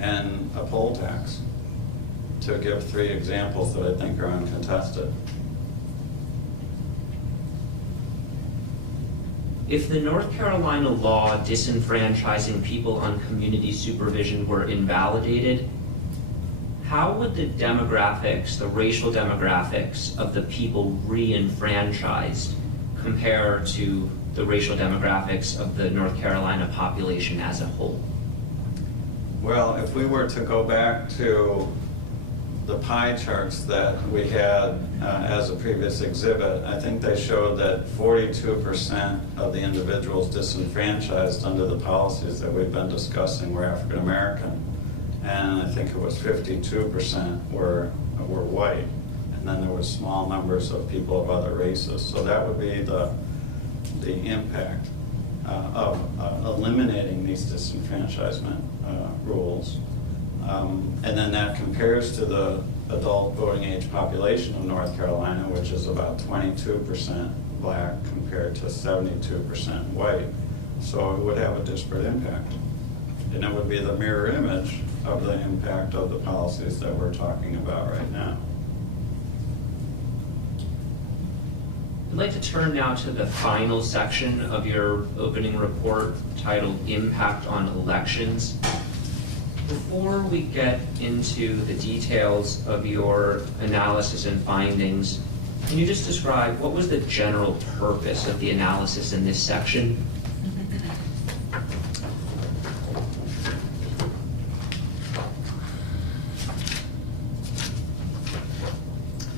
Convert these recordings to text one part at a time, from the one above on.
and a poll tax, to give 3 examples that I think are uncontested. If the North Carolina law disenfranchising people on community supervision were invalidated, how would the demographics, the racial demographics of the people re-enfranchised compare to the racial demographics of the North Carolina population as a whole? Well, if we were to go back to the pie charts that we had as a previous exhibit, I think they showed that 42% of the individuals disenfranchised under the policies that we've been discussing were African American, and I think it was 52% were white, and then there was small numbers of people of other races. So that would be the impact of eliminating these disenfranchisement rules. And then that compares to the adult voting age population of North Carolina, which is about 22% black compared to 72% white. So it would have a disparate impact. And it would be the mirror image of the impact of the policies that we're talking about right now. I'd like to turn now to the final section of your opening report titled Impact on Elections. Before we get into the details of your analysis and findings, can you just describe what was the general purpose of the analysis in this section?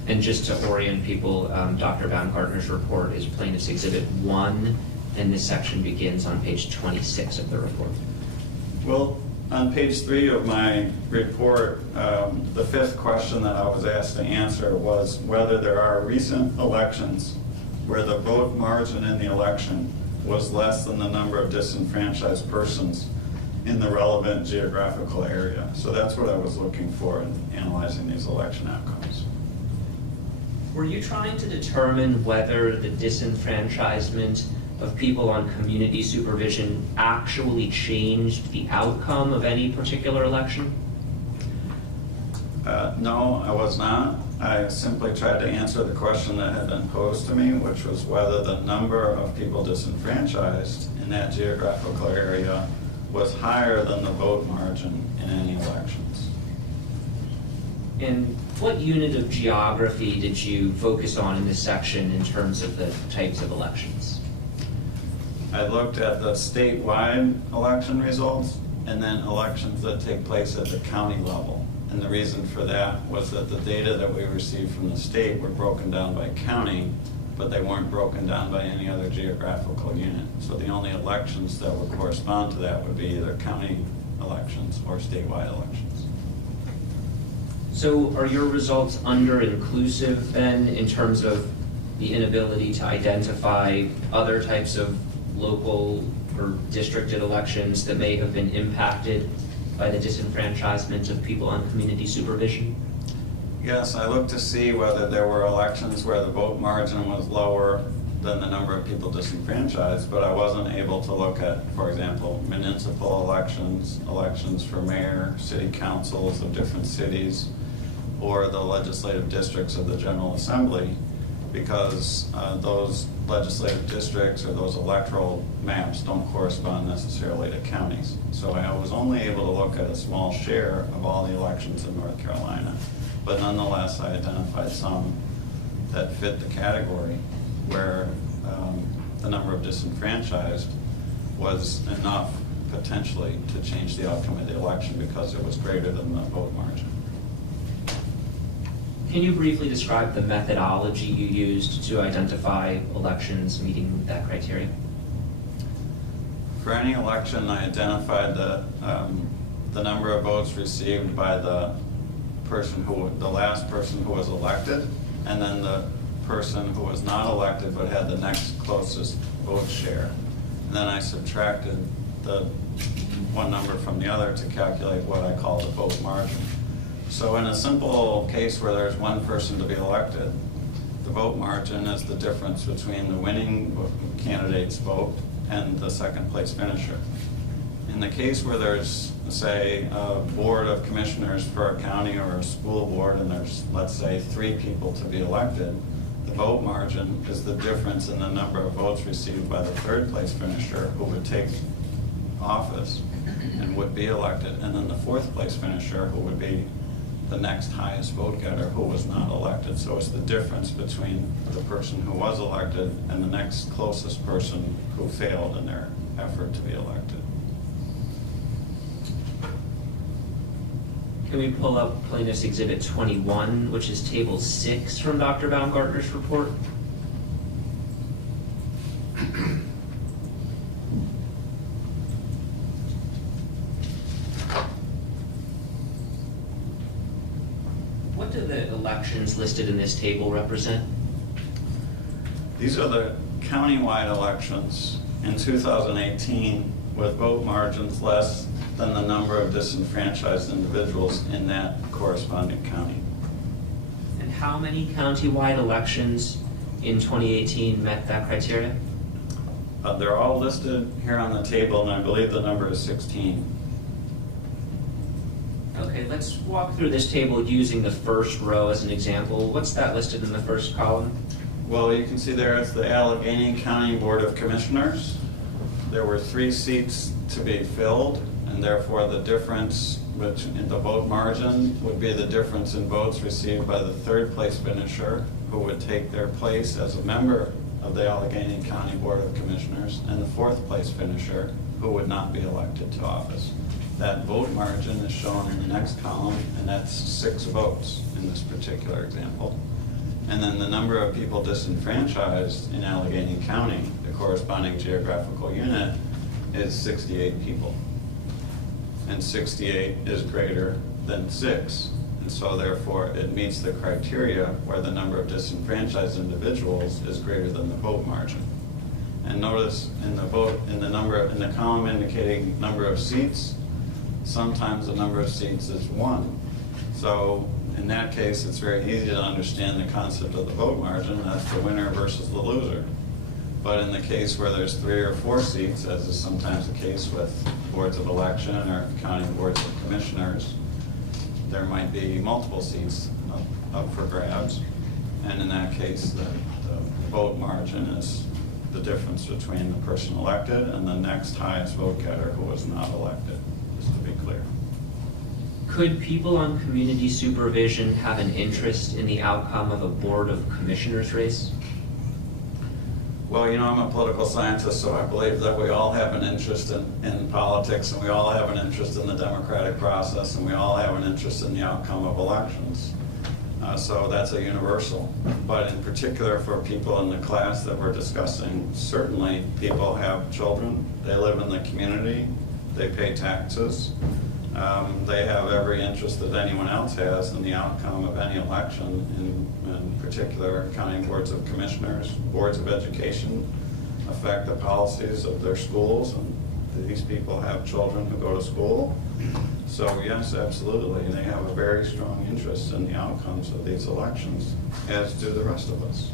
And just to orient people, Dr. Baumgartner's report is Plaintiff's Exhibit 1, and this section begins on page 26 of the report. Well, on page 3 of my report, the 5th question that I was asked to answer was whether there are recent elections where the vote margin in the election was less than the number of disenfranchised persons in the relevant geographical area. So that's what I was looking for in analyzing these election outcomes. Were you trying to determine whether the disenfranchisement of people on community supervision actually changed the outcome of any particular election? No, I was not. I simply tried to answer the question that had been posed to me, which was whether the number of people disenfranchised in that geographical area was higher than the vote margin in any elections. And what unit of geography did you focus on in this section in terms of the types of elections? I looked at the statewide election results and then elections that take place at the county level. And the reason for that was that the data that we received from the state were broken down by county, but they weren't broken down by any other geographical unit. So the only elections that would correspond to that would be either county elections or statewide elections. So are your results under-inclusive then in terms of the inability to identify other types of local or districted elections that may have been impacted by the disenfranchisement of people on community supervision? Yes, I looked to see whether there were elections where the vote margin was lower than the number of people disenfranchised, but I wasn't able to look at, for example, municipal elections, elections for mayor, city councils of different cities, or the legislative districts of the General Assembly, because those legislative districts or those electoral maps don't correspond necessarily to counties. So I was only able to look at a small share of all the elections in North Carolina, but nonetheless I identified some that fit the category where the number of disenfranchised was enough potentially to change the outcome of the election because it was greater than the vote margin. Can you briefly describe the methodology you used to identify elections meeting that criteria? For any election, I identified the number of votes received by the last person who was elected, and then the person who was not elected but had the next closest vote share. And then I subtracted the one number from the other to calculate what I call the vote margin. So in a simple case where there's one person to be elected, the vote margin is the difference between the winning candidate's vote and the second place finisher. In the case where there's say, a board of commissioners for a county or a school board, and there's, let's say, 3 people to be elected, the vote margin is the difference in the number of votes received by the 3rd place finisher who would take office and would be elected, and then the 4th place finisher who would be the next highest vote getter who was not elected. So it's the difference between the person who was elected and the next closest person who failed in their effort to be elected. Can we pull up Plaintiff's Exhibit 21, which is Table 6 from Dr. Baumgartner's report? What do the elections listed in this table represent? These are the countywide elections in 2018 with vote margins less than the number of disenfranchised individuals in that corresponding county. And how many countywide elections in 2018 met that criteria? They're all listed here on the table, and I believe the number is 16. Okay, let's walk through this table using the first row as an example. What's that listed in the first column? Well, you can see there it's the Allegheny County Board of Commissioners. There were 3 seats to be filled, and therefore the difference in the vote margin would be the difference in votes received by the 3rd place finisher, who would take their place as a member of the Allegheny County Board of Commissioners, and the 4th place finisher, who would not be elected to office. That vote margin is shown in the next column, and that's 6 votes in this particular example. And then the number of people disenfranchised in Allegheny County, the corresponding geographical unit, is 68 people. And 68 is greater than 6. And so therefore it meets the criteria where the number of disenfranchised individuals is greater than the vote margin. And notice in the column indicating number of seats, sometimes the number of seats is 1. So in that case, it's very easy to understand the concept of the vote margin. That's the winner versus the loser. But in the case where there's 3 or 4 seats, as is sometimes the case with boards of election or county boards of commissioners, there might be multiple seats up for grabs. And in that case, the vote margin is the difference between the person elected and the next highest vote getter who was not elected, just to be clear. Could people on community supervision have an interest in the outcome of a Board of Commissioners race? Well, you know, I'm a political scientist, so I believe that we all have an interest in politics, and we all have an interest in the democratic process, and we all have an interest in the outcome of elections. So that's a universal. But in particular for people in the class that we're discussing, certainly people have children, they live in the community, they pay taxes, they have every interest that anyone else has in the outcome of any election, in particular county boards of commissioners, boards of education affect the policies of their schools, and these people have children who go to school. So yes, absolutely, they have a very strong interest in the outcomes of these elections, as do the rest of us.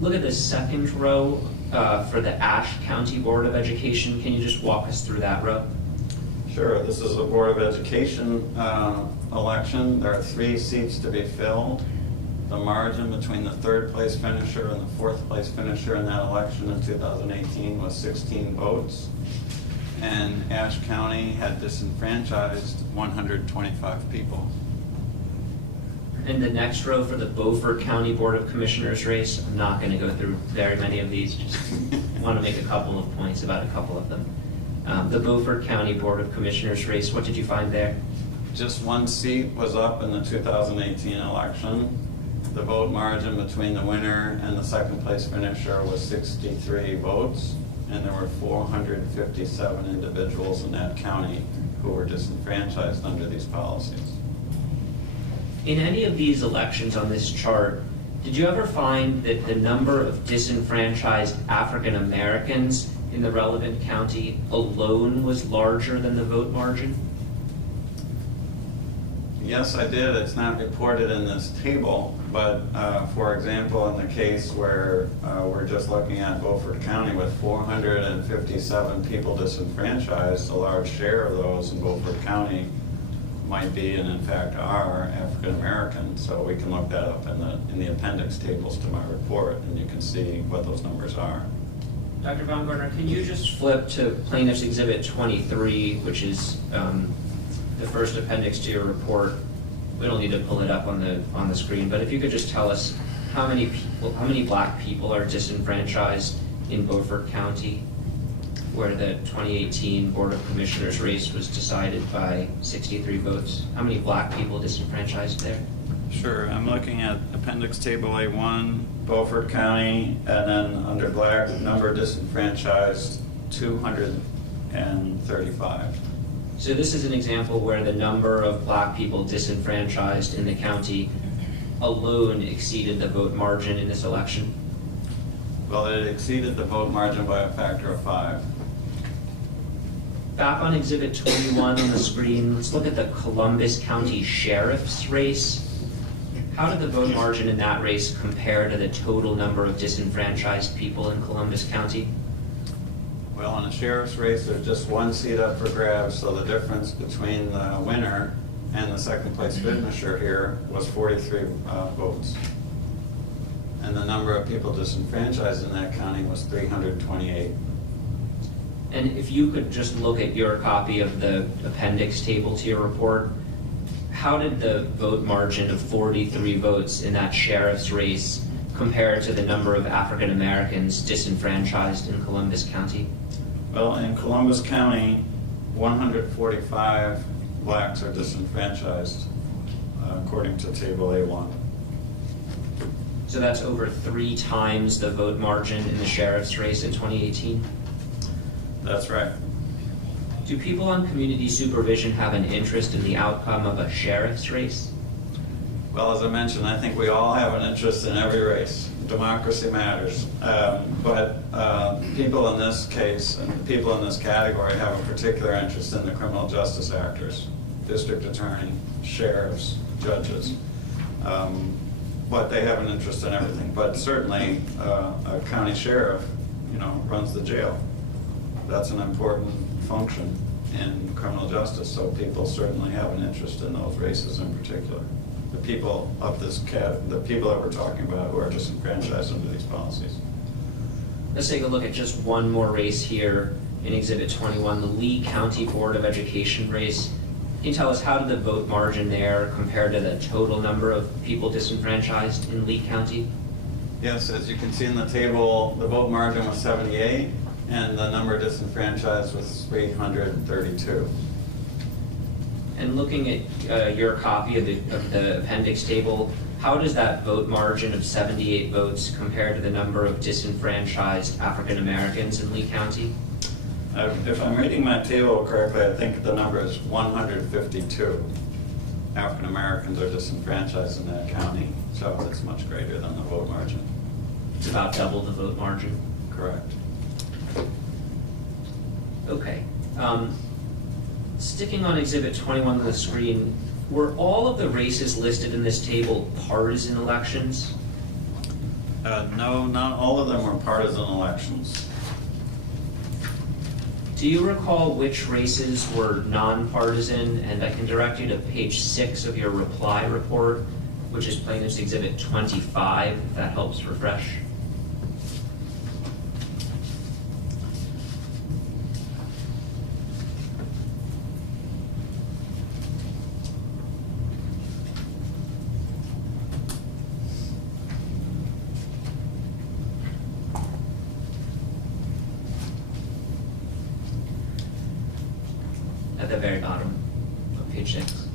Look at the second row for the Ashe County Board of Education. Can you just walk us through that row? Sure, this is a Board of Education election. There are 3 seats to be filled. The margin between the 3rd place finisher and the 4th place finisher in that election in 2018 was 16 votes. And Ashe County had disenfranchised 125 people. In the next row for the Beaufort County Board of Commissioners race, I'm not going to go through very many of these, just want to make a couple of points about a couple of them. The Beaufort County Board of Commissioners race, what did you find there? Just 1 seat was up in the 2018 election. The vote margin between the winner and the 2nd place finisher was 63 votes, and there were 457 individuals in that county who were disenfranchised under these policies. In any of these elections on this chart, did you ever find that the number of disenfranchised African Americans in the relevant county alone was larger than the vote margin? Yes, I did. It's not reported in this table, but for example, in the case where we're just looking at Beaufort County with 457 people disenfranchised, a large share of those in Beaufort County might be, and in fact are, African American. So we can look that up in the appendix tables to my report, and you can see what those numbers are. Dr. Baumgartner, can you just flip to Plaintiff's Exhibit 23, which is the first appendix to your report? We don't need to pull it up on the screen, but if you could just tell us how many black people are disenfranchised in Beaufort County, where the 2018 Board of Commissioners race was decided by 63 votes. How many black people disenfranchised there? Sure, I'm looking at Appendix Table A1, Beaufort County, and then under black, number disenfranchised, 235. So this is an example where the number of black people disenfranchised in the county alone exceeded the vote margin in this election. Well, it exceeded the vote margin by a factor of 5. Back on Exhibit 21 on the screen, let's look at the Columbus County Sheriff's race. How did the vote margin in that race compare to the total number of disenfranchised people in Columbus County? Well, in a sheriff's race, there's just one seat up for grabs, so the difference between the winner and the second place finisher here was 43 votes. And the number of people disenfranchised in that county was 328. And if you could just look at your copy of the appendix table to your report, how did the vote margin of 43 votes in that sheriff's race compare to the number of African Americans disenfranchised in Columbus County? Well, in Columbus County, 145 blacks are disenfranchised, according to Table A1. So that's over 3 times the vote margin in the sheriff's race in 2018? That's right. Do people on community supervision have an interest in the outcome of a sheriff's race? Well, as I mentioned, I think we all have an interest in every race. Democracy matters. But people in this case and people in this category have a particular interest in the criminal justice actors, district attorney, sheriffs, judges. But they have an interest in everything. But certainly a county sheriff, runs the jail. That's an important function in criminal justice, so people certainly have an interest in those races in particular. The people of the people that we're talking about who are disenfranchised under these policies. Let's take a look at just one more race here in Exhibit 21, the Lee County Board of Education race. Can you tell us how did the vote margin there compare to the total number of people disenfranchised in Lee County? Yes, as you can see in the table, the vote margin was 78. And the number disenfranchised was 332. And looking at your copy of the appendix table, how does that vote margin of 78 votes compare to the number of disenfranchised African Americans in Lee County? If I'm reading my table correctly, I think the number is 152 African Americans are disenfranchised in that county, so it's much greater than the vote margin. It's about double the vote margin. Correct. Okay. Sticking on Exhibit 21 on the screen, were all of the races listed in this table partisan elections? No, not all of them were partisan elections. Do you recall which races were nonpartisan? And I can direct you to page 6 of your reply report, which is Plaintiff's Exhibit 25, if that helps refresh. At the very bottom of page 6.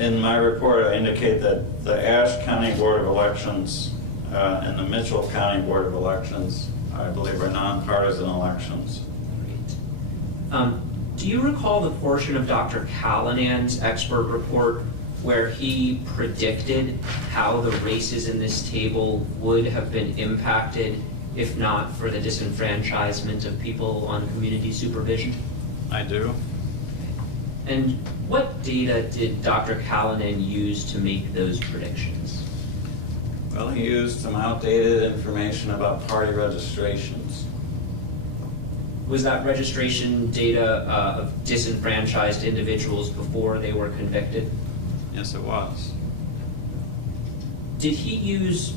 In my report, I indicate that the Ashe County Board of Elections and the Mitchell County Board of Elections, I believe, are nonpartisan elections. Great. Do you recall the portion of Dr. Callinan's expert report where he predicted how the races in this table would have been impacted if not for the disenfranchisement of people on community supervision? I do. And what data did Dr. Callanan use to make those predictions? Well, he used some outdated information about party registrations. Was that registration data of disenfranchised individuals before they were convicted? Yes, it was. Did he use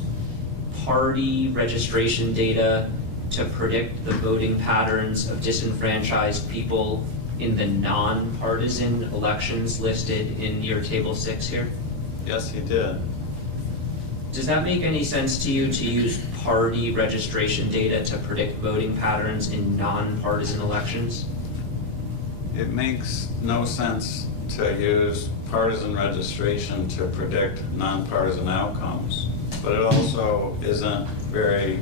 party registration data to predict the voting patterns of disenfranchised people in the non-partisan elections listed in your Table 6 here? Yes, he did. Does that make any sense to you to use party registration data to predict voting patterns in non-partisan elections? It makes no sense to use partisan registration to predict nonpartisan outcomes, but it also isn't very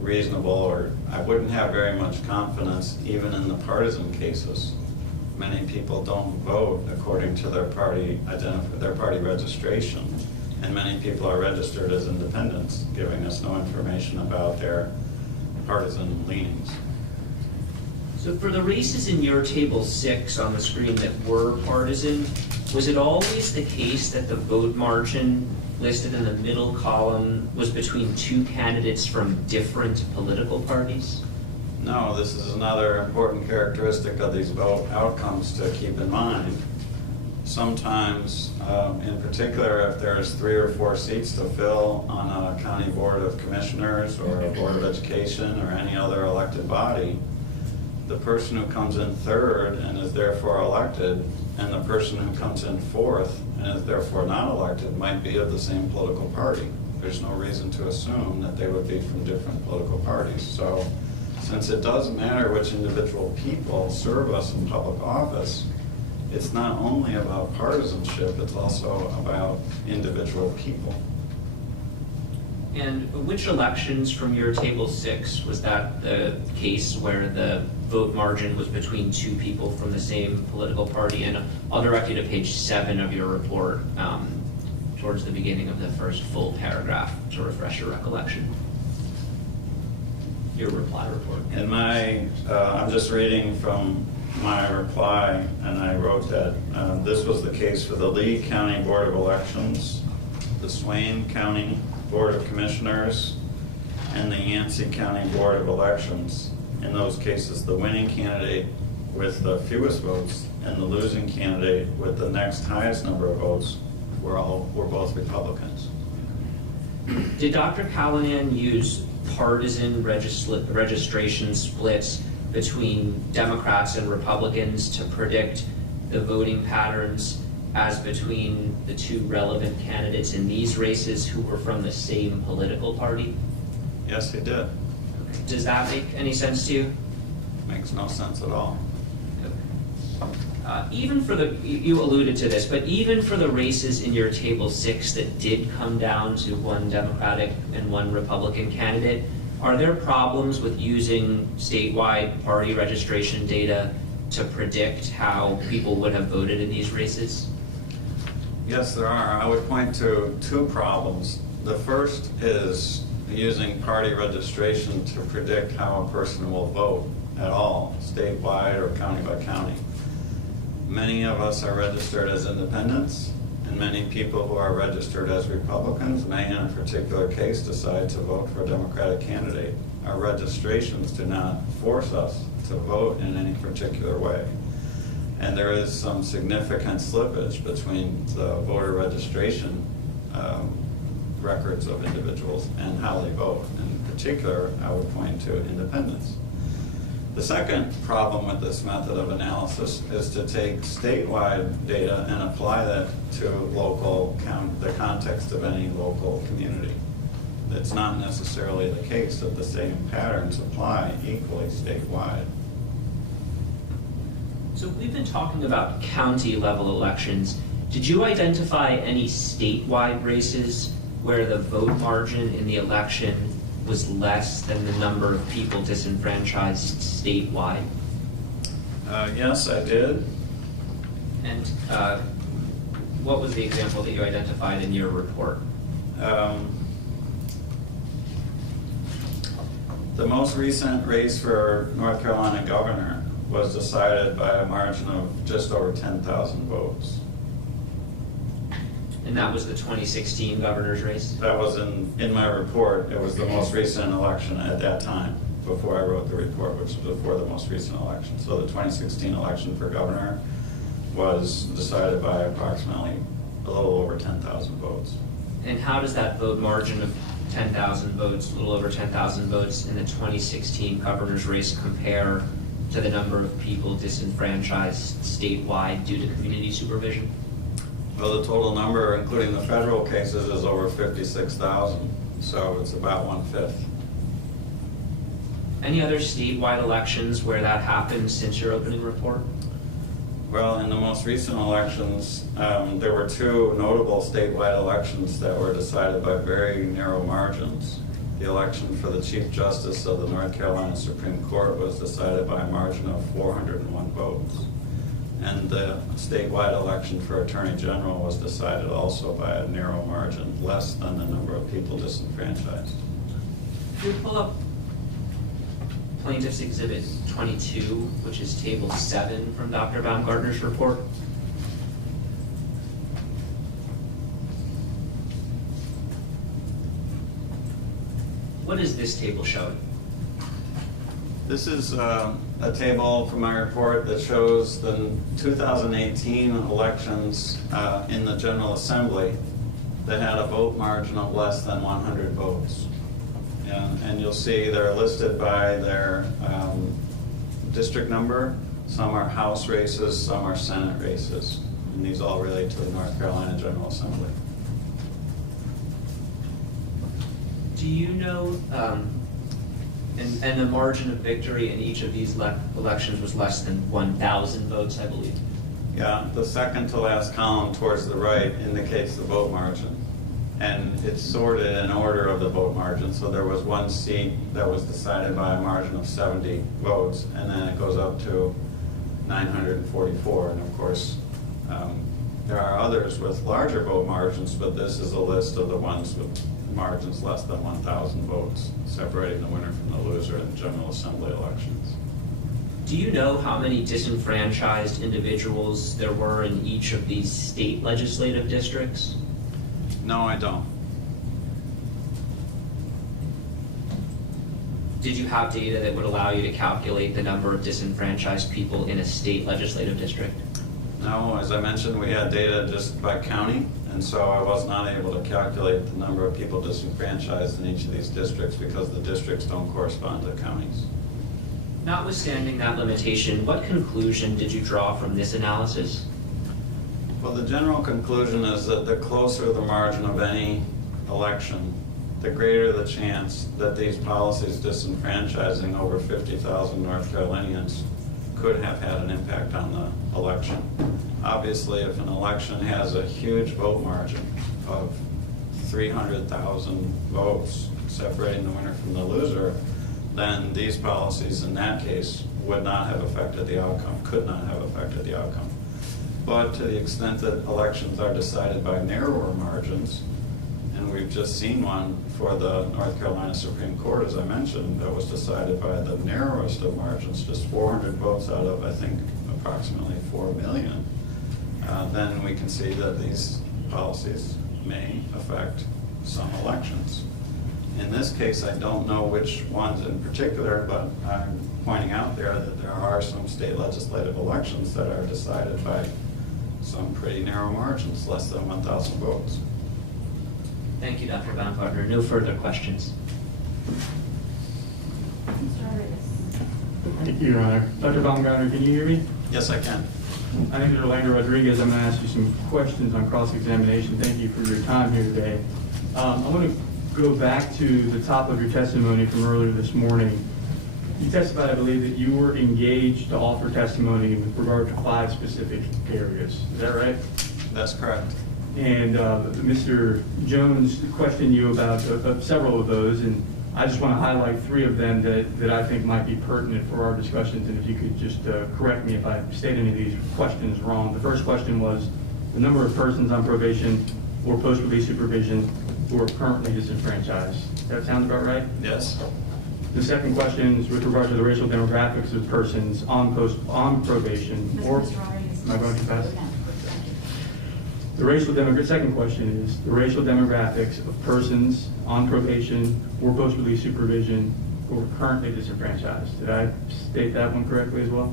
reasonable, or I wouldn't have very much confidence even in the partisan cases. Many people don't vote according to their party registration, and many people are registered as independents, giving us no information about their partisan leanings. So for the races in your Table 6 on the screen that were partisan, was it always the case that the vote margin listed in the middle column was between two candidates from different political parties? No, this is another important characteristic of these vote outcomes to keep in mind. Sometimes, in particular, if there's 3 or 4 seats to fill on a county board of commissioners or a board of education or any other elected body, the person who comes in third and is therefore elected, and the person who comes in fourth and is therefore not elected might be of the same political party. There's no reason to assume that they would be from different political parties. So, since it does matter which individual people serve us in public office, it's not only about partisanship, it's also about individual people. And which elections from your Table 6 was that the case where the vote margin was between two people from the same political party? And I'll direct you to page 7 of your report, towards the beginning of the first full paragraph to refresh your recollection. Your reply report. In my, I'm just reading from my reply, and I wrote that this was the case for the Lee County Board of Elections, the Swain County Board of Commissioners, and the Yancey County Board of Elections. In those cases, the winning candidate with the fewest votes and the losing candidate with the next highest number of votes were both Republicans. Did Dr. Callanan use partisan registration splits between Democrats and Republicans to predict the voting patterns as between the two relevant candidates in these races who were from the same political party? Yes, he did. Does that make any sense to you? Makes no sense at all. Even for the, you alluded to this, but even for the races in your Table 6 that did come down to one Democratic and one Republican candidate, are there problems with using statewide party registration data to predict how people would have voted in these races? Yes, there are. I would point to 2 problems. The first is using party registration to predict how a person will vote at all, statewide or county by county. Many of us are registered as independents, and many people who are registered as Republicans may, in a particular case, decide to vote for a Democratic candidate. Our registrations do not force us to vote in any particular way. And there is some significant slippage between the voter registration records of individuals and how they vote. In particular, I would point to independents. The second problem with this method of analysis is to take statewide data and apply that to the context of any local community. It's not necessarily the case that the same patterns apply equally statewide. So we've been talking about county level elections. Did you identify any statewide races where the vote margin in the election was less than the number of people disenfranchised statewide? Yes, I did. And what was the example that you identified in your report? The most recent race for North Carolina governor was decided by a margin of just over 10,000 votes. And that was the 2016 governor's race? That was in my report. It was the most recent election at that time, before I wrote the report, which was before the most recent election. So the 2016 election for governor was decided by approximately a little over 10,000 votes. And how does that vote margin of 10,000 votes, a little over 10,000 votes in the 2016 governor's race compare to the number of people disenfranchised statewide due to community supervision? Well, the total number, including the federal cases, is over 56,000, so it's about 1/5. Any other statewide elections where that happened since your opening report? Well, in the most recent elections, there were two notable statewide elections that were decided by very narrow margins. The election for the Chief Justice of the North Carolina Supreme Court was decided by a margin of 401 votes. And the statewide election for Attorney General was decided also by a narrow margin, less than the number of people disenfranchised. Can you pull up Plaintiff's Exhibit 22, which is Table 7 from Dr. Baumgartner's report? What is this table showing? This is a table from my report that shows the 2018 elections in the General Assembly that had a vote margin of less than 100 votes. And you'll see they're listed by their district number. Some are House races, some are Senate races. And these all relate to the North Carolina General Assembly. Do you know, and the margin of victory in each of these elections was less than 1,000 votes, I believe? Yeah, the second to last column towards the right indicates the vote margin. And it's sorted in order of the vote margin. So there was one seat that was decided by a margin of 70 votes, and then it goes up to 944. And of course, there are others with larger vote margins, but this is a list of the ones with margins less than 1,000 votes, separating the winner from the loser in General Assembly elections. Do you know how many disenfranchised individuals there were in each of these state legislative districts? No, I don't. Did you have data that would allow you to calculate the number of disenfranchised people in a state legislative district? No, as I mentioned, we had data just by county, and so I was not able to calculate the number of people disenfranchised in each of these districts because the districts don't correspond to counties. Notwithstanding that limitation, what conclusion did you draw from this analysis? Well, the general conclusion is that the closer the margin of any election, the greater the chance that these policies disenfranchising over 50,000 North Carolinians could have had an impact on the election. Obviously, if an election has a huge vote margin of 300,000 votes separating the winner from the loser, then these policies in that case would not have affected the outcome, could not have affected the outcome. But to the extent that elections are decided by narrower margins, and we've just seen one for the North Carolina Supreme Court, as I mentioned, that was decided by the narrowest of margins, just 400 votes out of, I think, approximately 4 million, then we can see that these policies may affect some elections. In this case, I don't know which ones in particular, but I'm pointing out there that there are some state legislative elections that are decided by some pretty narrow margins, less than 1,000 votes. Thank you, Dr. Baumgartner. No further questions. Thank you, Your Honor. Dr. Baumgartner, can you hear me? Yes, I can. My name is Orlando Rodriguez. I'm going to ask you some questions on cross-examination. Thank you for your time here today. I want to go back to the top of your testimony from earlier this morning. You testified, I believe, that you were engaged to offer testimony with regard to 5 specific areas. Is that right? That's correct. And Mr. Jones questioned you about several of those, and I just want to highlight 3 of them that I think might be pertinent for our discussions, and if you could just correct me if I state any of these questions wrong. The first question was the number of persons on probation or post-release supervision who are currently disenfranchised. Does that sound about right? Yes. The second question is with regard to the racial demographics of persons on probation or. Am I going too fast? Second question is the racial demographics of persons on probation or post-release supervision who are currently disenfranchised. Did I state that one correctly as well?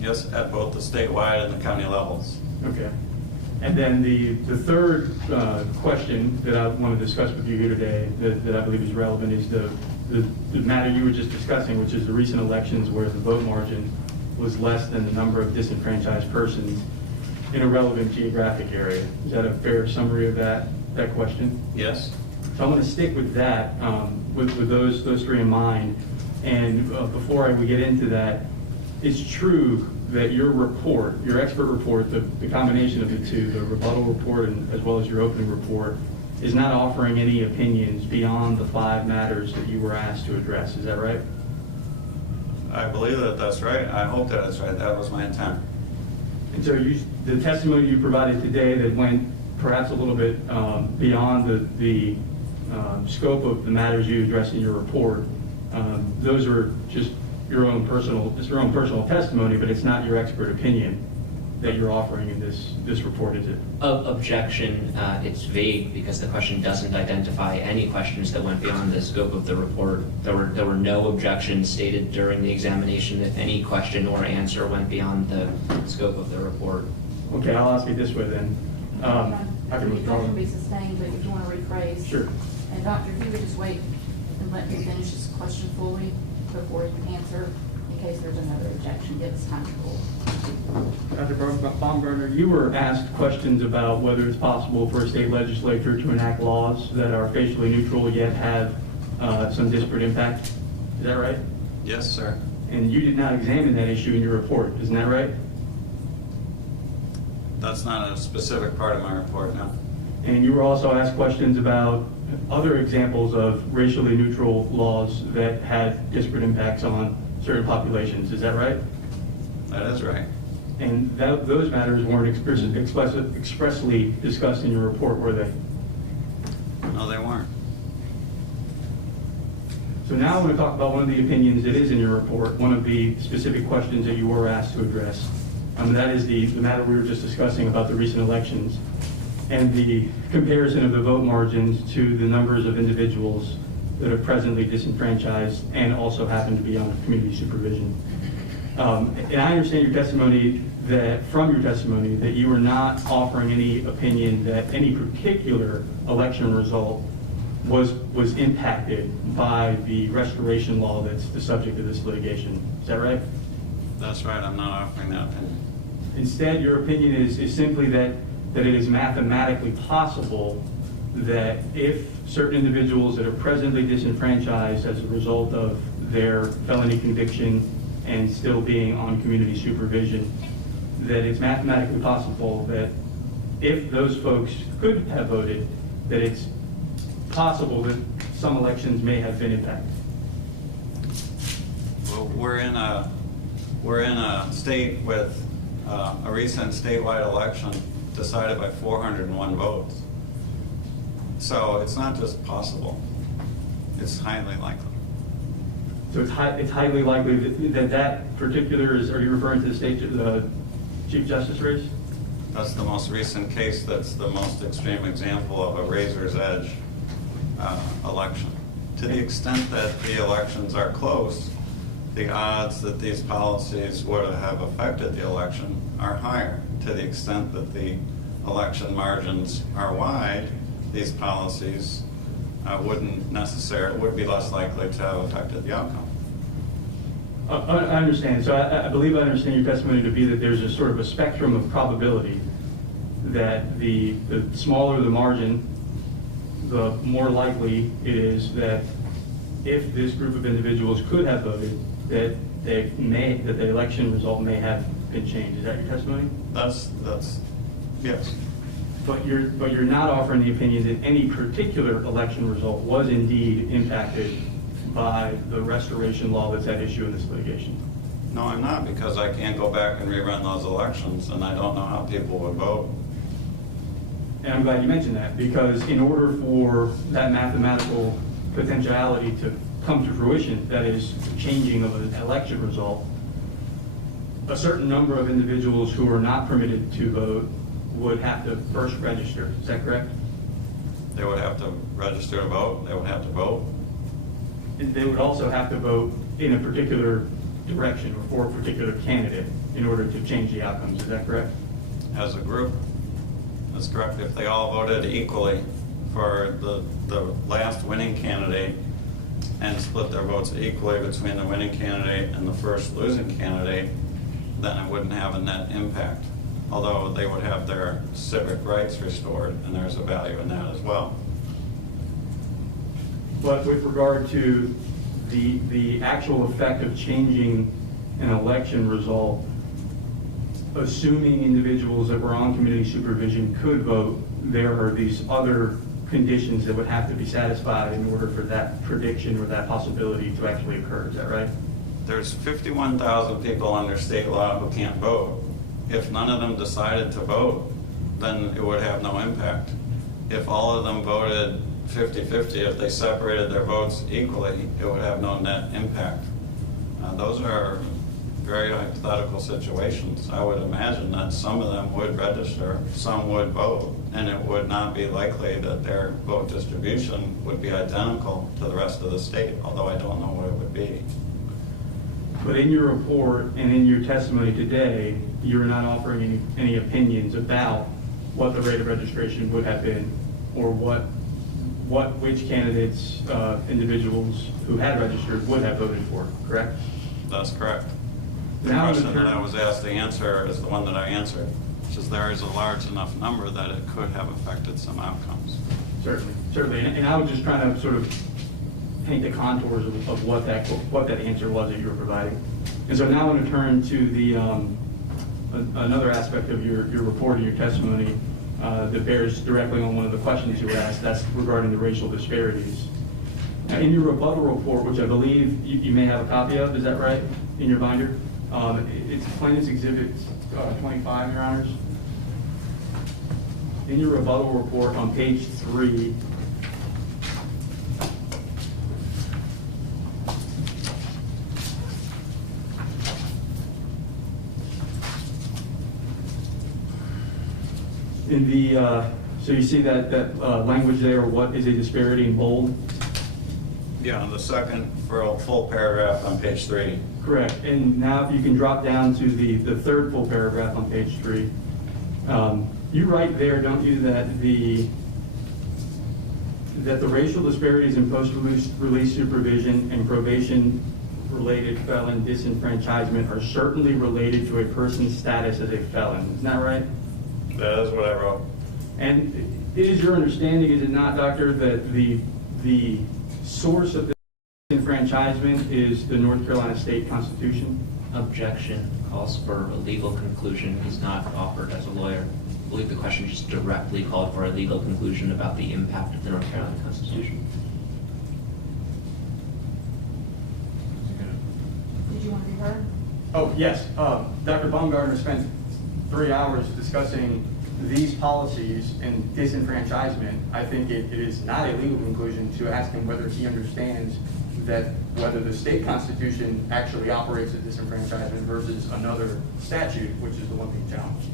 Yes, at both the statewide and the county levels. Okay. And then the third question that I want to discuss with you here today that I believe is relevant is the matter you were just discussing, which is the recent elections where the vote margin was less than the number of disenfranchised persons in a relevant geographic area. Is that a fair summary of that question? Yes. So I'm going to stick with that, with those three in mind. And before we get into that, it's true that your report, your expert report, the combination of the two, the rebuttal report and as well as your opening report, is not offering any opinions beyond the 5 matters that you were asked to address. Is that right? I believe that that's right. I hope that that's right. That was my intent. And so the testimony you provided today that went perhaps a little bit beyond the scope of the matters you addressed in your report, those are just your own personal testimony, but it's not your expert opinion that you're offering in this report, is it? Objection. It's vague because the question doesn't identify any questions that went beyond the scope of the report. There were no objections stated during the examination that any question or answer went beyond the scope of the report. Okay, I'll ask you this way then. I can withdraw. It can be sustained, but if you want to rephrase. Sure. And Doctor, if you would just wait and let me finish this question fully before you answer, in case there's another objection, give us time to rule. Dr. Baumgartner, you were asked questions about whether it's possible for a state legislature to enact laws that are facially neutral yet have some disparate impact. Is that right? Yes, sir. And you did not examine that issue in your report. Isn't that right? That's not a specific part of my report, no. And you were also asked questions about other examples of racially neutral laws that had disparate impacts on certain populations. Is that right? That is right. And those matters weren't expressly discussed in your report, were they? No, they weren't. So now I want to talk about one of the opinions that is in your report, one of the specific questions that you were asked to address. That is the matter we were just discussing about the recent elections and the comparison of the vote margins to the numbers of individuals that are presently disenfranchised and also happen to be under community supervision. And I understand your testimony from your testimony that you were not offering any opinion that any particular election result was impacted by the restoration law that's the subject of this litigation. Is that right? That's right. I'm not offering that opinion. Instead, your opinion is simply that it is mathematically possible that if certain individuals that are presently disenfranchised as a result of their felony conviction and still being on community supervision, that it's mathematically possible that if those folks could have voted, that it's possible that some elections may have been impacted. Well, we're in a state with a recent statewide election decided by 401 votes. So it's not just possible, it's highly likely. So it's highly likely that particular are you referring to the Chief Justice race? That's the most recent case. That's the most extreme example of a razor's edge election. To the extent that the elections are close, the odds that these policies would have affected the election are higher. To the extent that the election margins are wide, these policies would be less likely to have affected the outcome. I understand. So I believe I understand your testimony to be that there's a sort of a spectrum of probability that the smaller the margin, the more likely it is that if this group of individuals could have voted, that the election result may have been changed. Is that your testimony? That's yes. But you're not offering the opinion that any particular election result was indeed impacted by the restoration law that's at issue in this litigation. No, I'm not, because I can't go back and rerun those elections, and I don't know how people would vote. And I'm glad you mentioned that, because in order for that mathematical potentiality come to fruition, that is, changing of an election result, a certain number of individuals who are not permitted to vote would have to first register. Is that correct? They would have to register to vote, they would have to vote. And they would also have to vote in a particular direction or for a particular candidate in order to change the outcomes. Is that correct? As a group, that's correct. If they all voted equally for the last winning candidate and split their votes equally between the winning candidate and the first losing candidate, then it wouldn't have a net impact. Although they would have their civic rights restored, and there's a value in that as well. But with regard to the actual effect of changing an election result, assuming individuals that were on community supervision could vote, there are these other conditions that would have to be satisfied in order for that prediction or that possibility to actually occur. Is that right? There's 51,000 people under state law who can't vote. If none of them decided to vote, then it would have no impact. If all of them voted 50-50, if they separated their votes equally, it would have no net impact. Those are very hypothetical situations. I would imagine that some of them would register, some would vote, and it would not be likely that their vote distribution would be identical to the rest of the state, although I don't know what it would be. But in your report and in your testimony today, you're not offering any opinions about what the rate of registration would have been or which candidates, individuals who had registered would have voted for, correct? That's correct. The Now question that I was asked to answer is the one that I answered, which is there is a large enough number that it could have affected some outcomes. Certainly. And I was just trying to sort of paint the contours of what that answer was that you were providing. And so now I want to turn to the another aspect of your report and your testimony that bears directly on one of the questions you were asked. That's regarding the racial disparities. Now, in your rebuttal report, which I believe you may have a copy of, is that right, in your binder? It's Plaintiff's Exhibit 25, Your Honors. In your rebuttal report on page 3, in the, so you see that language there, what is a disparity in bold? Yeah, the second full paragraph on page 3. Correct. And now if you can drop down to the third full paragraph on page 3. You write there, don't you, that the racial disparities in post-release supervision and probation-related felon disenfranchisement are certainly related to a person's status as a felon. Isn't that right? That is what I wrote. And it is your understanding, is it not, Doctor, that the source of disenfranchisement is the North Carolina State Constitution? Objection calls for a legal conclusion. He's not offered as a lawyer. I believe the question just directly called for a legal conclusion about the impact of the North Carolina Constitution. Did you want to be heard? Oh, yes. Dr. Baumgartner spent 3 hours discussing these policies and disenfranchisement. I think it is not a legal conclusion to ask him whether he understands that whether the state constitution actually operates as disenfranchisement versus another statute, which is the one being challenged.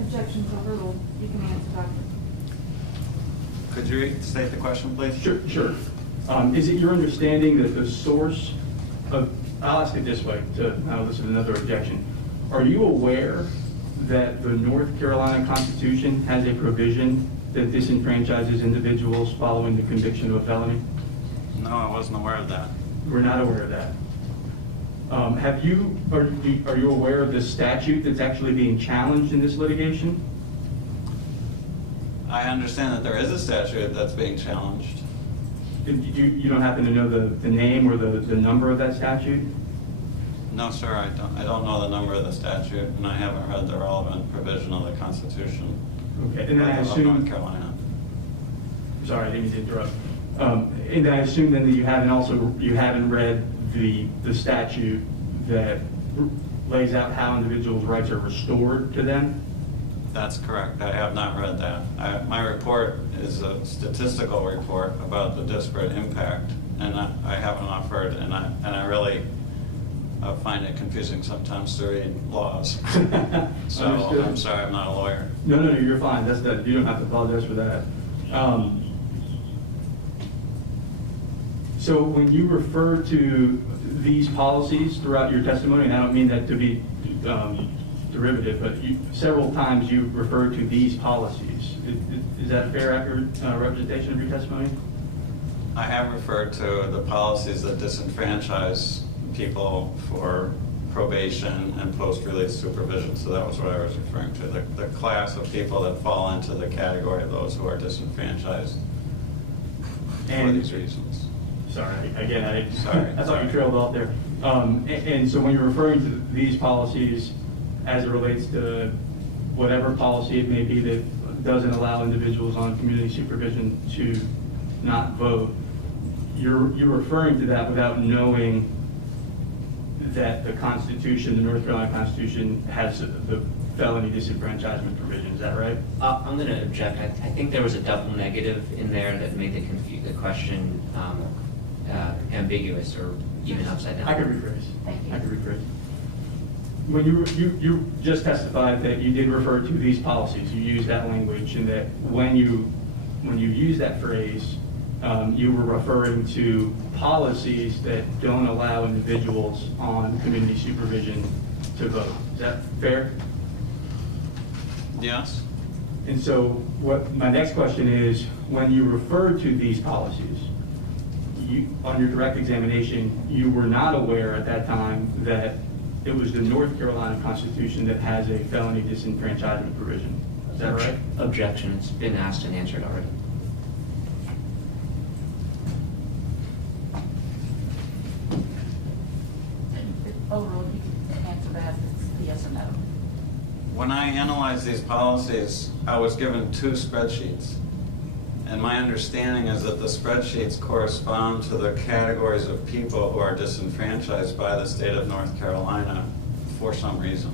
Objections overruled. You can answer, Doctor. Could you restate the question, please? Sure. Is it your understanding that the source of, I'll ask it this way to now listen to another objection. Are you aware that the North Carolina Constitution has a provision that disenfranchises individuals following the conviction of a felony? No, I wasn't aware of that. We're not aware of that. Are you aware of the statute that's actually being challenged in this litigation? I understand that there is a statute that's being challenged. You don't happen to know the name or the number of that statute? No, sir, I don't know the number of the statute, and I haven't read the relevant provision of the Constitution. Okay, and then I of assume... North Carolina. Sorry, I didn't mean to interrupt. And I assume then that you haven't read the statute that lays out how individuals' rights are restored to them? That's correct. I have not read that. My report is a statistical report about the disparate impact and I haven't offered, and I really find it confusing sometimes to read laws. So Understood. I'm sorry, I'm not a lawyer. No, you're fine. That's that. You don't have to apologize for that. So when you refer to these policies throughout your testimony, and I don't mean that to be derivative, but several times you refer to these policies. Is that a fair, accurate representation of your testimony? I have referred to the policies that disenfranchise people for probation and post-release supervision, so that was what I was referring to, the class of people that fall into the category of those who are disenfranchised for these reasons. Sorry, again, Sorry. I thought you trailed off there. And so when you're referring to these policies as it relates to whatever policy it may be that doesn't allow individuals on community supervision to not vote, you're referring to that without knowing that the Constitution, the North Carolina Constitution, has the felony disenfranchisement provision. Is that right? I'm going to object. I think there was a double negative in there that made the question ambiguous or even upside down. I could rephrase. Thank you. I could rephrase. When you just testified that you did refer to these policies, you used that language, and that when you use that phrase, you were referring to policies that don't allow individuals on community supervision to vote. Is that fair? Yes? And so what my next question is, when you refer to these policies, on your direct examination, you were not aware at that time that it was the North Carolina Constitution that has a felony disenfranchisement provision. Is that right? Objection. It's been asked and answered already. Overall, you can answer that, it's yes or no. When I analyzed these policies, I was given 2 spreadsheets. And my understanding is that the spreadsheets correspond to the categories of people who are disenfranchised by the state of North Carolina for some reason.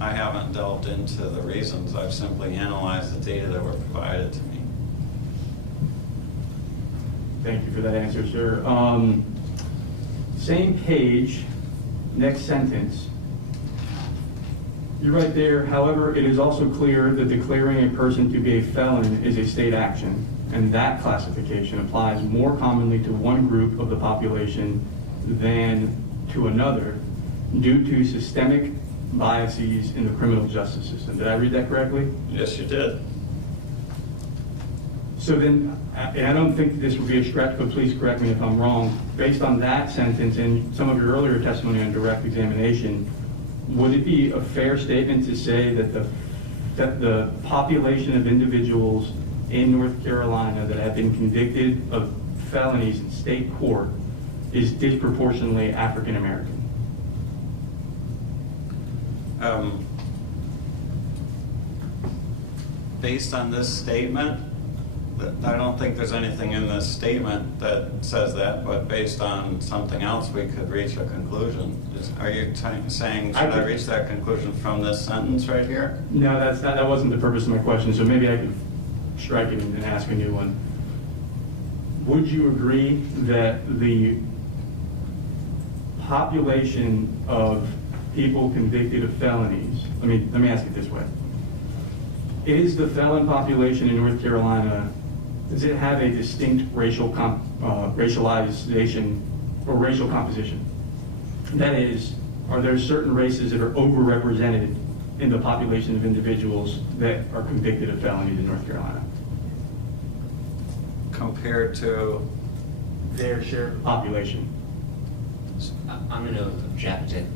I haven't delved into the reasons. I've simply analyzed the data that were provided to me. Thank you for that answer, sir. Same page, next sentence. You're right there. However, it is also clear that declaring a person to be a felon is a state action, and that classification applies more commonly to one group of the population than to another due to systemic biases in the criminal justice system. Did I read that correctly? Yes, you did. So then, and I don't think this would be a stretch, but please correct me if I'm wrong, based on that sentence and some of your earlier testimony on direct examination, would it be a fair statement to say that the population of individuals in North Carolina that have been convicted of felonies in state court is disproportionately African American? Based on this statement, I don't think there's anything in this statement that says that, but based on something else, we could reach a conclusion. Are you saying, should I reach that conclusion from this sentence right here? No, that wasn't the purpose of my question, so maybe I could strike it and ask a new one. Would you agree that the population of people convicted of felonies, let me ask it this way. Is the felon population in North Carolina, does it have a distinct racialization or racial composition? That is, are there certain races that are overrepresented in the population of individuals that are convicted of felonies in North Carolina? Compared to? Their share of the population. I'm going to object it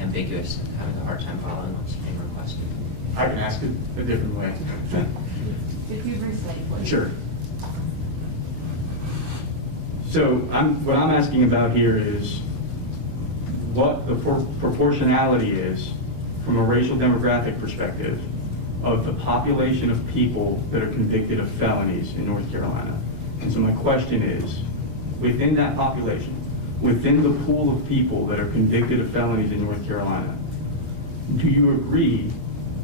ambiguous. I'm having a hard time following what's being requested. I can ask it a different way. If you restate, please. Sure. So what I'm asking about here is what the proportionality is from a racial demographic perspective of the population of people that are convicted of felonies in North Carolina. And so my question is, within that population, within the pool of people that are convicted of felonies in North Carolina, do you agree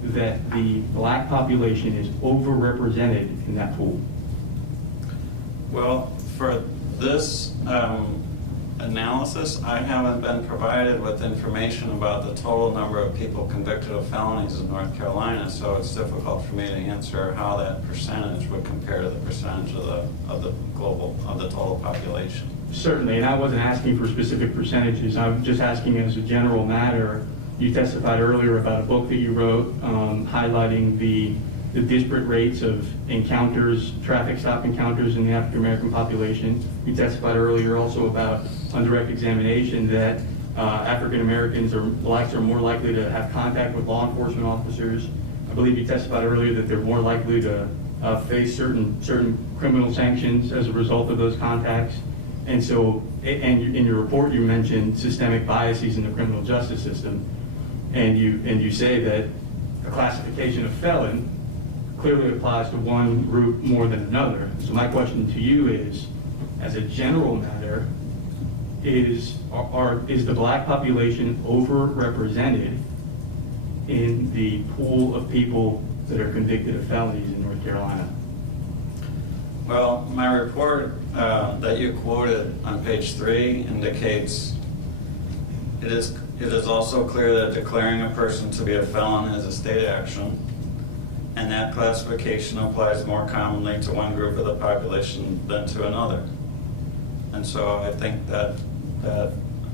that the black population is overrepresented in that pool? Well, for This analysis, I haven't been provided with information about the total number of people convicted of felonies in North Carolina, so it's difficult for me to answer how that percentage would compare to the percentage of the total population. Certainly, and I wasn't asking for specific percentages. I'm just asking as a general matter. You testified earlier about a book that you wrote highlighting the disparate rates of encounters, traffic stop encounters in the African American population. You testified earlier also about, on direct examination, that African Americans are more likely to have contact with law enforcement officers. I believe you testified earlier that they're more likely to face certain criminal sanctions as a result of those contacts. And so, in your report, you mentioned systemic biases in the criminal justice system, and you say that the classification of felon clearly applies to one group more than another. So my question to you is, as a general matter, is the black population overrepresented in the pool of people that are convicted of felonies in North Carolina? Well, my report that you quoted on page 3 indicates it is also clear that declaring a person to be a felon is a state action, and that classification applies more commonly to one group of the population than to another. And so I think that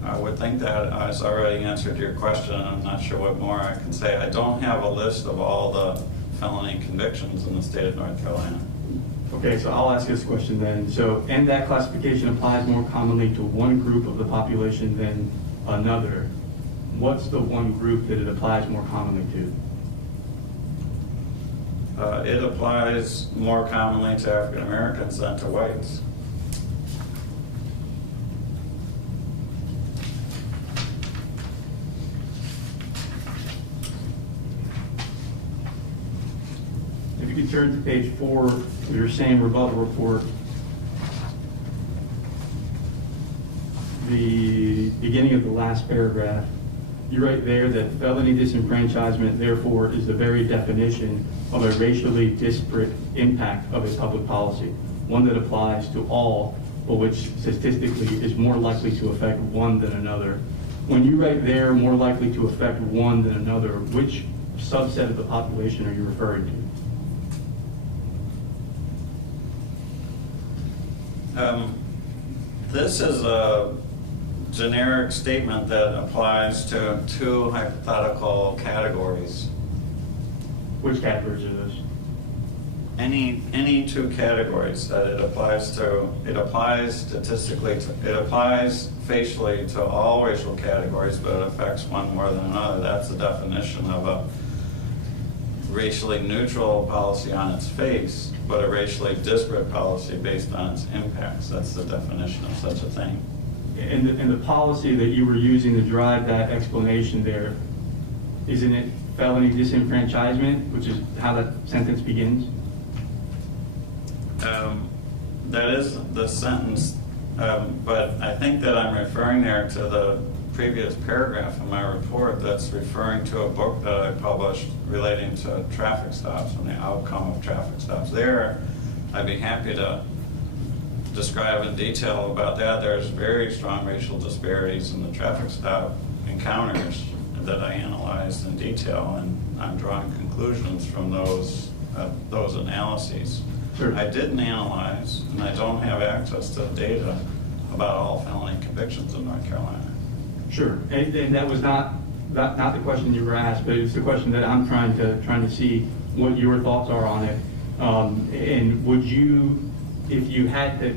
I would think that has already answered your question. I'm not sure what more I can say. I don't have a list of all the felony convictions in the state of North Carolina. Okay, so I'll ask this question then. So, and that classification applies more commonly to one group of the population than another. What's the one group that it applies more commonly to? It applies more commonly to African Americans than to whites. If you could turn to page 4 of your same rebuttal report, the beginning of the last paragraph, you write there that felony disenfranchisement, therefore, is the very definition of a racially disparate impact of a public policy, one that applies to all, but which statistically is more likely to affect one than another. When you write there, more likely to affect one than another, which subset of the population are you referring to? This is a generic statement that applies to 2 hypothetical categories. Which categories are those? Any 2 categories that it applies to. It applies statistically it applies facially to all racial categories, but it affects one more than another. That's the definition of a racially neutral policy on its face, but a racially disparate policy based on its impacts. That's the definition of such a thing. And the policy that you were using to drive that explanation there, isn't it felony disenfranchisement, which is how that sentence begins? That is the sentence, but I think that I'm referring there to the previous paragraph in my report that's referring to a book that I published relating to traffic stops and the outcome of traffic stops. There, I'd be happy to describe in detail about that. There's very strong racial disparities in the traffic stop encounters that I analyzed in detail, and I'm drawing conclusions from those analyses. Sure. I didn't analyze, and I don't have access to data about all felony convictions in North Carolina. Sure, and that was not the question you were asked, but it's the question that I'm trying to see what your thoughts are on it. And would you, if you had to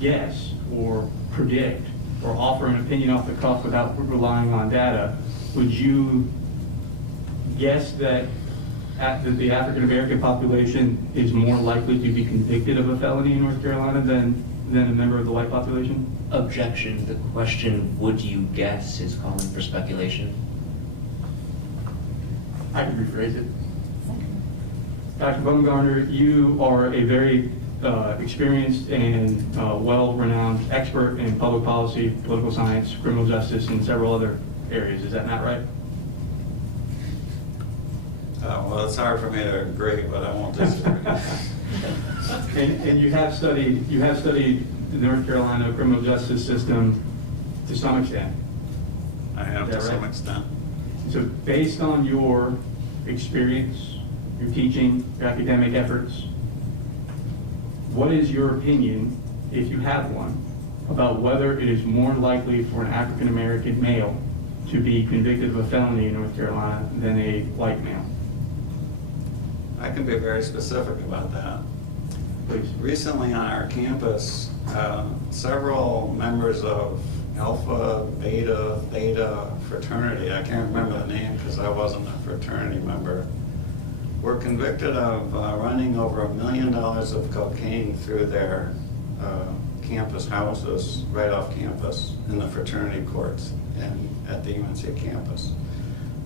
guess or predict or offer an opinion off the cuff without relying on data, would you guess that the African American population is more likely to be convicted of a felony in North Carolina than a member of the white population? Objection. The question, would you guess, is calling for speculation. I can rephrase it. Dr. Baumgartner, you are a very experienced and well-renowned expert in public policy, political science, criminal justice, and several other areas. Is that not right? Well, it's hard for me to agree, but I won't disagree. And you have studied the North Carolina criminal justice system to some extent. I have Is that to some right? extent. So based on your experience, your teaching, your academic efforts, what is your opinion, if you have one, about whether it is more likely for an African-American male to be convicted of a felony in North Carolina than a white male? I can be very specific about that. Please. Recently on our campus, several members of Alpha, Beta, Theta fraternity, I can't remember the name because I wasn't a fraternity member, were convicted of running over $1 million of cocaine through their campus houses, right off campus, in the fraternity courts and at the UNC campus.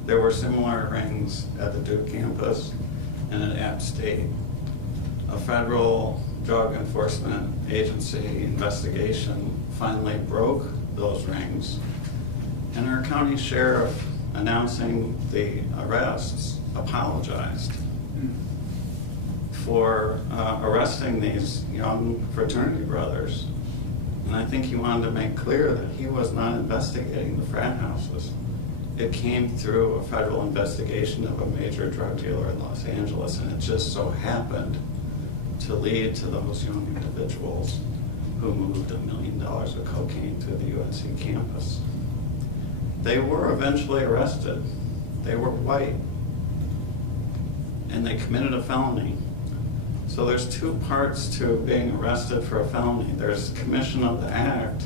There were similar rings at the Duke campus and at App State. A federal drug enforcement agency investigation finally broke those rings, and our county sheriff, announcing the arrests, apologized for arresting these young fraternity brothers. And I think he wanted to make clear that he was not investigating the frat houses. It came through a federal investigation of a major drug dealer in Los Angeles, and it just so happened to lead to those young individuals who moved $1 million of cocaine through the UNC campus. They were eventually arrested. They were white, and they committed a felony. So there's two parts to being arrested for a felony. There's commission of the act,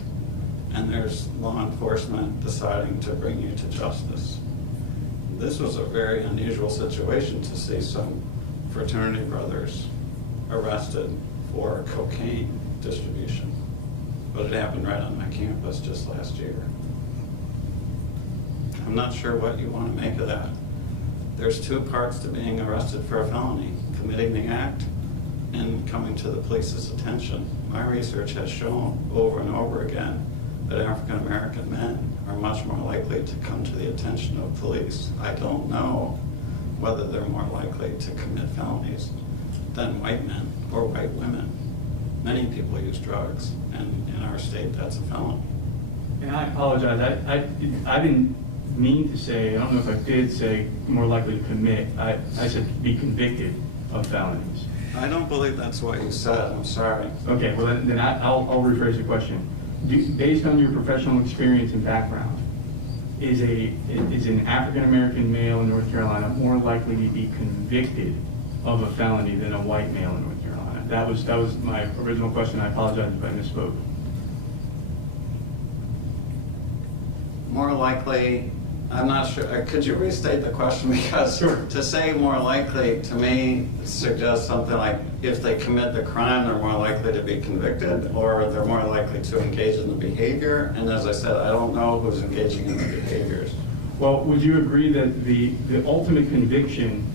and there's law enforcement deciding to bring you to justice. This was a very unusual situation to see some fraternity brothers arrested for cocaine distribution. But it happened right on my campus just last year. I'm not sure what you want to make of that. There's two parts to being arrested for a felony: committing the act and coming to the police's attention. My research has shown over and over again that African American men are much more likely to come to the attention of police. I don't know whether they're more likely to commit felonies than white men or white women. Many people use drugs, and in our state, that's a felony. And I apologize, I didn't mean to say, I don't know if I did say more likely to commit. I said be convicted of felonies. I don't believe that's what you said, I'm sorry. Okay, well then I'll rephrase the question. Based on your professional experience and background, is an African-American male in North Carolina more likely to be convicted of a felony than a white male in North Carolina? That was my original question. I apologize if I misspoke. More likely, I'm not sure, could you restate the question? Because Sure. To say more likely, to me, suggests something like if they commit the crime, they're more likely to be convicted, or they're more likely to engage in the behavior. And as I said, I don't know who's engaging in the behaviors. Well, would you agree that the ultimate conviction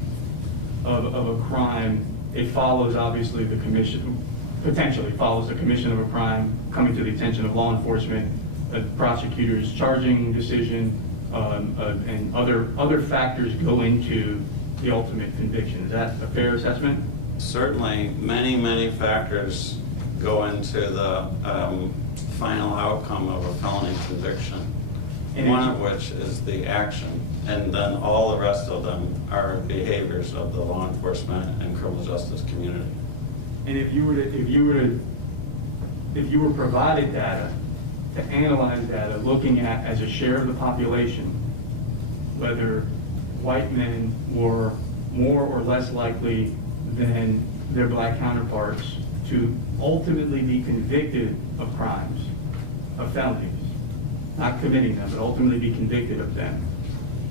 of a crime, it follows obviously the commission, potentially follows the commission of a crime, coming to the attention of law enforcement, prosecutors, charging decision, and other factors go into the ultimate conviction. Is that a fair assessment? Certainly, many factors go into the final outcome of a felony conviction, one of which is the action, and then all the rest of them are behaviors of the law enforcement and criminal justice community. And if you were provided data to analyze data, looking at as a share of the population, whether white men were more or less likely than their black counterparts to ultimately be convicted of crimes, of felonies, not committing them, but ultimately be convicted of them,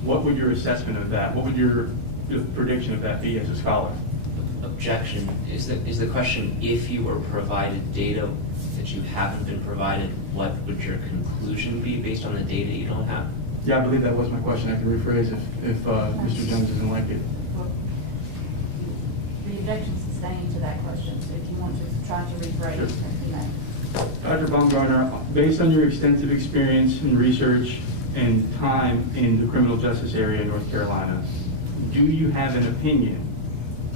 what would your assessment of that, what would your prediction of that be as a scholar? Objection. Is the question, if you were provided data that you haven't been provided, what would your conclusion be based on the data you don't have? Yeah, I believe that was my question. I can rephrase if Mr. Jones doesn't like it. Well, the objection sustained to that question, so if you want to try to rephrase, Sure. you know. Dr. Baumgartner, based on your extensive experience in research and time in the criminal justice area in North Carolina, do you have an opinion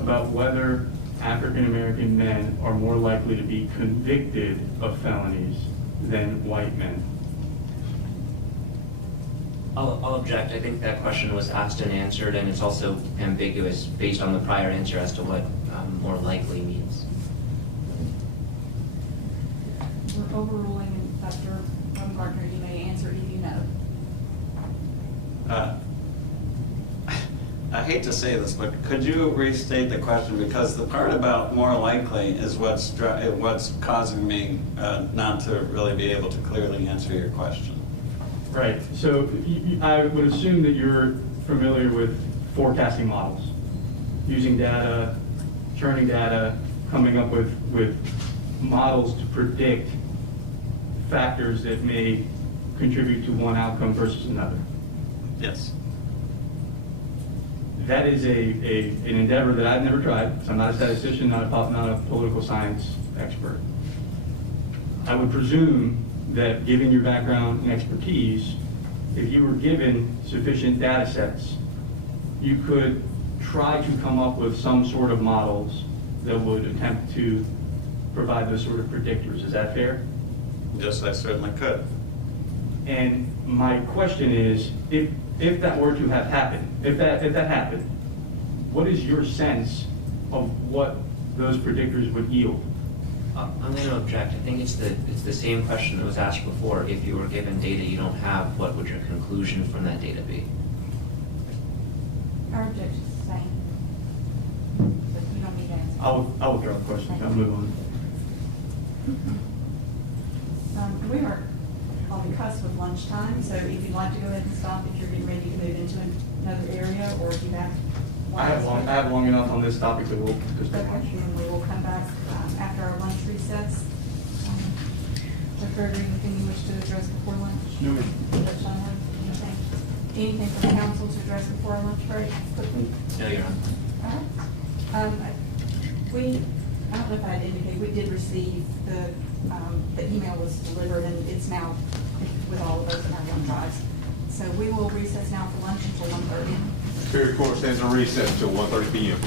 about whether African-American men are more likely to be convicted of felonies than white men? I'll object. I think that question was asked and answered, and it's also ambiguous based on the prior answer as to what more likely means. We're overruling, and Dr. Baumgartner, you may answer if you know. I hate to say this, but could you restate the question? Because the part about more likely is what's causing me not to really be able to clearly answer your question. Right, so I would assume that you're familiar with forecasting models, using data, churning data, coming up with models to predict factors that may contribute to one outcome versus another. Yes. That is an endeavor that I've never tried. So I'm not a statistician, not a political science expert. I would presume that given your background and expertise, if you were given sufficient data sets, you could try to come up with some sort of models that would attempt to provide those sort of predictors. Is that fair? Yes, I certainly could. And my question is, if that were to have happened, if that happened, what is your sense of what those predictors would yield? I'm going to object. I think it's the same question that was asked before. If you were given data you don't have, what would your conclusion from that data be? Our objection is the same. But you don't need to answer. I'll withdraw the question. I'll move on. We are on the cusp of lunchtime, so if you'd like to go ahead and stop, if you're getting ready to move into another area, or if you have. I have long enough on this topic that we'll just. Okay, and we will come back after our lunch recess. Dr. anything you wish to address before lunch? No. Dr. Shonwood, anything from the council to address before our lunch break? Quickly. No, Your Honor. All right. I don't know if I had indicated, we did receive the email was delivered, and it's now with all of us in our one drives. So we will recess now for lunch until 1:30. Superior Court stands in recess until 1:30 p.m.